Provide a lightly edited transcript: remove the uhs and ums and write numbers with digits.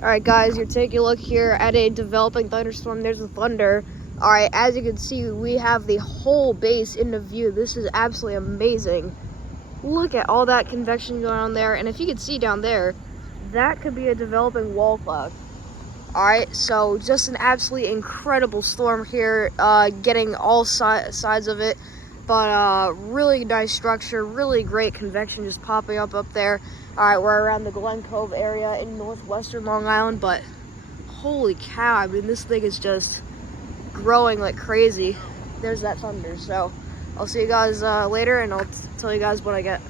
Alright guys, you're taking a look here at a developing thunderstorm. There's the thunder. Alright, as you can see, we have the whole base in the view. This is absolutely amazing. Look at all that convection going on there, and if you can see down there, that could be a developing wall cloud. Alright, so just an absolutely incredible storm here, getting all sides of it. But really nice structure, really great convection just popping up there. Alright, we're around the Glen Cove area in northwestern Long Island, but holy cow, I mean, this thing is just growing like crazy. There's that thunder, so I'll see you guys later, and I'll tell you guys what I get.